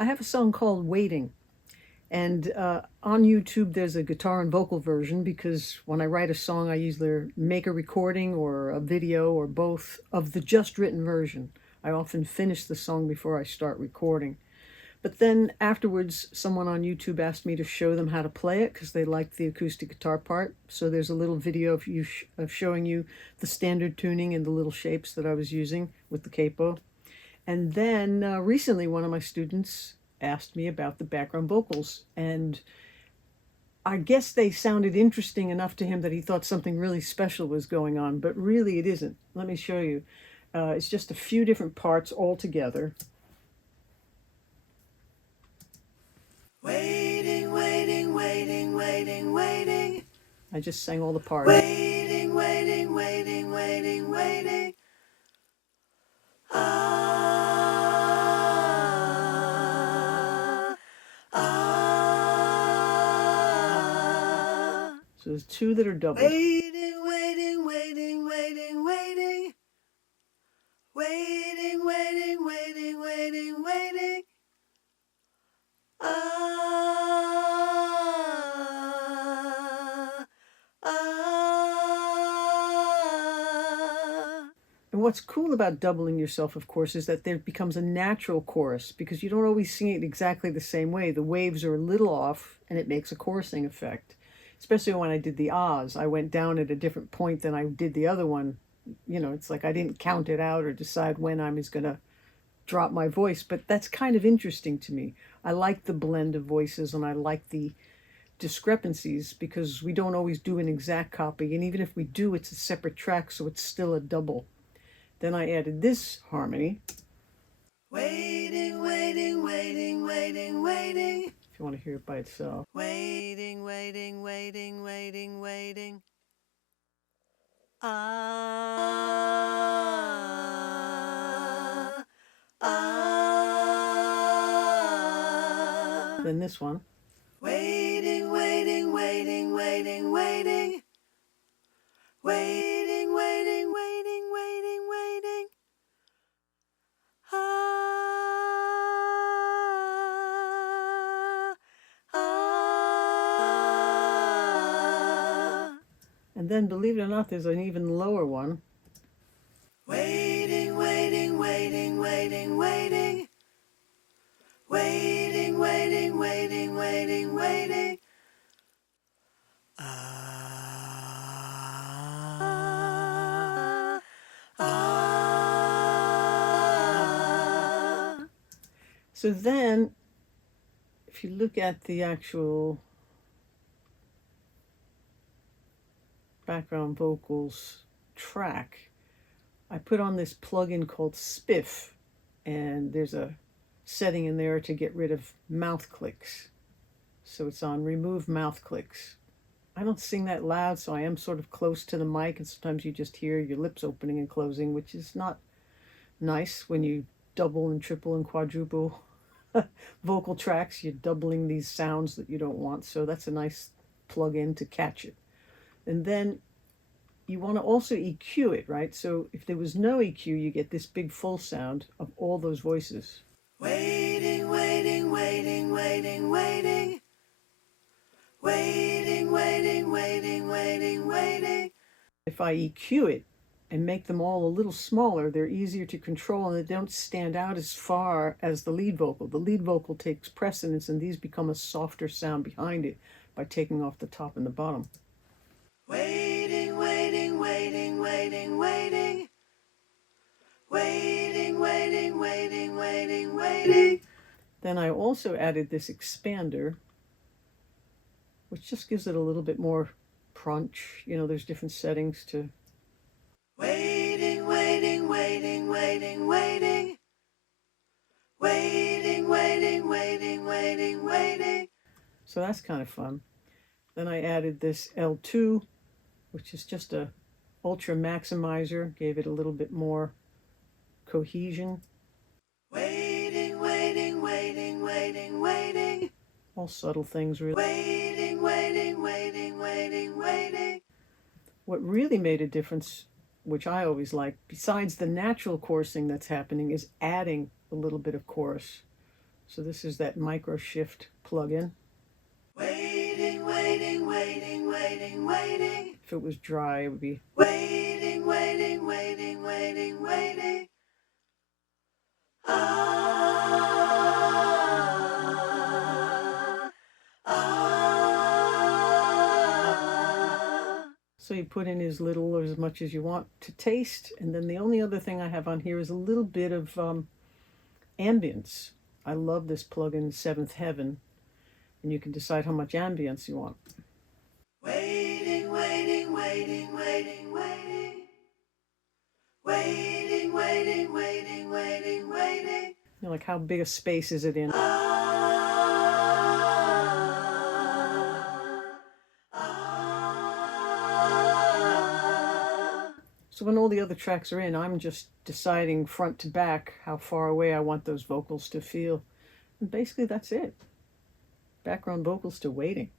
I have a song called Waiting. And on YouTube, there's a guitar and vocal version because when I write a song, I usually make a recording or a video or both of the just written version. I often finish the song before I start recording. But then afterwards, someone on YouTube asked me to show them how to play it because they liked the acoustic guitar part. So there's a little video of showing you the standard tuning and the little shapes that I was using with the capo. And then recently, one of my students asked me about the background vocals, and I guess they sounded interesting enough to him that he thought something really special was going on, but really it isn't. Let me show you. It's just a few different parts all together. Waiting, waiting, waiting, waiting, waiting. I just sang all the parts. Waiting, waiting, waiting, waiting, waiting. So there's two that are doubled. Waiting, waiting, waiting, waiting, waiting. Waiting, waiting, waiting, waiting, waiting. And what's cool about doubling yourself, of course, is that there becomes a natural chorus because you don't always sing it exactly the same way. The waves are a little off and it makes a chorusing effect. Especially when I did the ahs, I went down at a different point than I did the other one. You know, it's like I didn't count it out or decide when I was going to drop my voice, but that's kind of interesting to me. I like the blend of voices and I like the discrepancies because we don't always do an exact copy, and even if we do, it's a separate track, so it's still a double. Then I added this harmony. Waiting, waiting, waiting, waiting, waiting. If you want to hear it by itself. Waiting, waiting, waiting, waiting, waiting. Then this one. Waiting, waiting, waiting, waiting, waiting. Waiting, waiting, waiting, waiting, waiting. And then, believe it or not, there's an even lower one. Waiting, waiting, waiting, waiting, waiting. Waiting, waiting, waiting, waiting, waiting. So then, if you look at the actual background vocals track, I put on this plugin called Spiff, and there's a setting in there to get rid of mouth clicks. So it's on remove mouth clicks. I don't sing that loud, so I am sort of close to the mic, and sometimes you just hear your lips opening and closing, which is not nice when you double and triple and quadruple vocal tracks. You're doubling these sounds that you don't want, so that's a nice plug-in to catch it. And then you want to also EQ it, right? So if there was no EQ, you get this big full sound of all those voices. Waiting, waiting, waiting, waiting, waiting. Waiting, waiting, waiting, waiting, waiting. If I EQ it and make them all a little smaller, they're easier to control and they don't stand out as far as the lead vocal. The lead vocal takes precedence and these become a softer sound behind it by taking off the top and the bottom. Waiting, waiting, waiting, waiting, waiting. Waiting, waiting, waiting, waiting, waiting. Then I also added this expander, which just gives it a little bit more crunch. You know, there's different settings to... Waiting, waiting, waiting, waiting, waiting. Waiting, waiting, waiting, waiting, waiting. So that's kind of fun. Then I added this L2, which is just a ultra maximizer, gave it a little bit more cohesion. Waiting, waiting, waiting, waiting, waiting. All subtle things, really. Waiting, waiting, waiting, waiting, waiting. What really made a difference, which I always like, besides the natural chorusing that's happening, is adding a little bit of chorus. So this is that micro shift plugin. Waiting, waiting, waiting, waiting, waiting. If it was dry, it would be Waiting, waiting, waiting, waiting, waiting. Ah, ah. so you put in as little or as much as you want to taste. And then the only other thing I have on here is a little bit of ambience. I love this plugin, Seventh Heaven, and you can decide how much ambience you want. Waiting, waiting, waiting, waiting, waiting. Waiting, waiting, waiting, waiting, waiting. You know, like how big a space is it in? So when all the other tracks are in, I'm just deciding front to back how far away I want those vocals to feel. And basically that's it. Background vocals to Waiting.